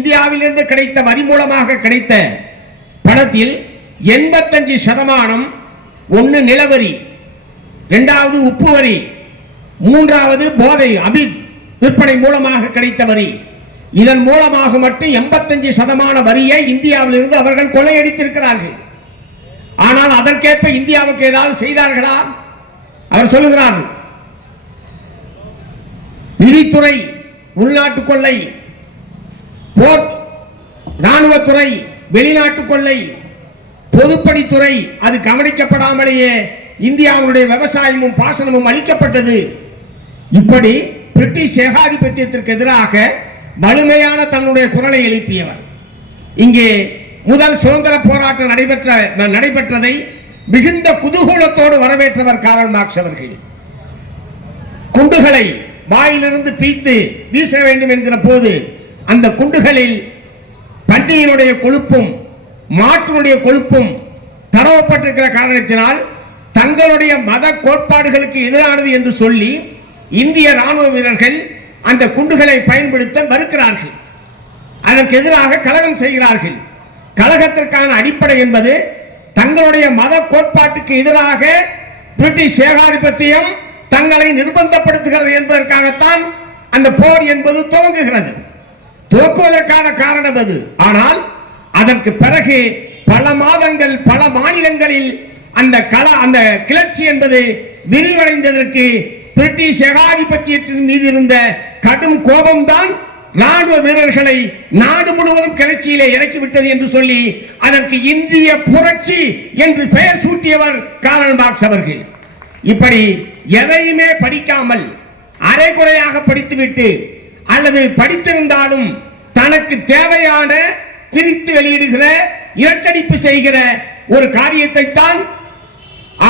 இந்தியாவிலிருந்து கிடைத்த வரி மூலமாக கிடைத்த பணத்தில் எண்பத்தஞ்சு சதமானம் ஒன்று நிலவரி ரெண்டாவது உப்பு வரி மூன்றாவது போதை அபித் விற்பனை மூலமாக கிடைத்த வரி. இதன் மூலமாக மட்டும் எண்பத்தஞ்சு சதமான வரியை இந்தியாவிலிருந்து அவர்கள் கொள்ளையடித்திருக்கிறார்கள். ஆனால் அதற்கேற்ப இந்தியாவுக்கு ஏதாவது செய்தார்களா? அவர் சொல்லுகிறார் நிதித்துறை உள்நாட்டு கொள்ளை போர் ராணுவத்துறை வெளிநாட்டு கொள்ளை பொதுப்பணித்துறை அது கவனிக்கப்படாமலேயே இந்தியாவுடைய விவசாயமும் பாசனமும் அளிக்கப்பட்டது இப்படி பிரிட்டிஷ் ஏகாதிபத்தியத்திற்கு எதிராக வலிமையான தன்னுடைய குரலை எழுப்பியவர். இங்கே முதல் சுதந்திர போராட்டம் நடைபெற்ற நடைபெற்றதை மிகுந்த குதூகூலத்தோடு வரவேற்றவர் காரல் மார்க்ஸ் அவர்கள். குண்டுகளை வாயிலிருந்து பீத்து வீச வேண்டும் என்கிற போது அந்த குண்டுகளில் பன்றியினுடைய கொழுப்பும் மாட்டினுடைய கொழுப்பும் தடவப்பட்டிருக்கிற காரணத்தினால் தங்களுடைய மத கோட்பாடுகளுக்கு எதிரானது என்று சொல்லி இந்திய ராணுவ வீரர்கள் அந்த குண்டுகளை பயன்படுத்த மறுக்கிறார்கள். அதற்கு எதிராக கழகம் செய்கிறார்கள். கழகத்திற்கான அடிப்படை என்பது தங்களுடைய மத கோட்பாட்டுக்கு எதிராக பிரிட்டிஷ் ஏகாதிபத்தியம் தங்களை நிர்பந்தப்படுத்துகிறது என்பதற்காகத்தான் அந்த போர் என்பது துவங்குகிறது. துவக்குவதற்கான காரணம் அது. ஆனால் அதற்கு பிறகு பல மாதங்கள் பல மாநிலங்களில் அந்த கல அந்த கிளர்ச்சி என்பது விரிவடைந்ததற்கு பிரிட்டிஷ் ஏகாதிபத்தியத்தின் மீது இருந்த கடும் கோபம்தான் ராணுவ வீரர்களை நாடு முழுவதும் கிளர்ச்சியிலே இறக்கிவிட்டது என்று சொல்லி அதற்கு இந்திய புரட்சி என்று பெயர் சூட்டியவர் காரல் மார்க்ஸ் அவர்கள். இப்படி எதையுமே படிக்காமல் அரைகுறையாக படித்துவிட்டு அல்லது படித்திருந்தாலும் தனக்கு தேவையான திரித்து வெளியிடுகிற இரட்டடிப்பு செய்கிற ஒரு காரியத்தை தான்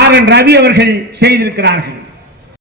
ஆர் என் ரவி அவர்கள் செய்திருக்கிறார்கள்.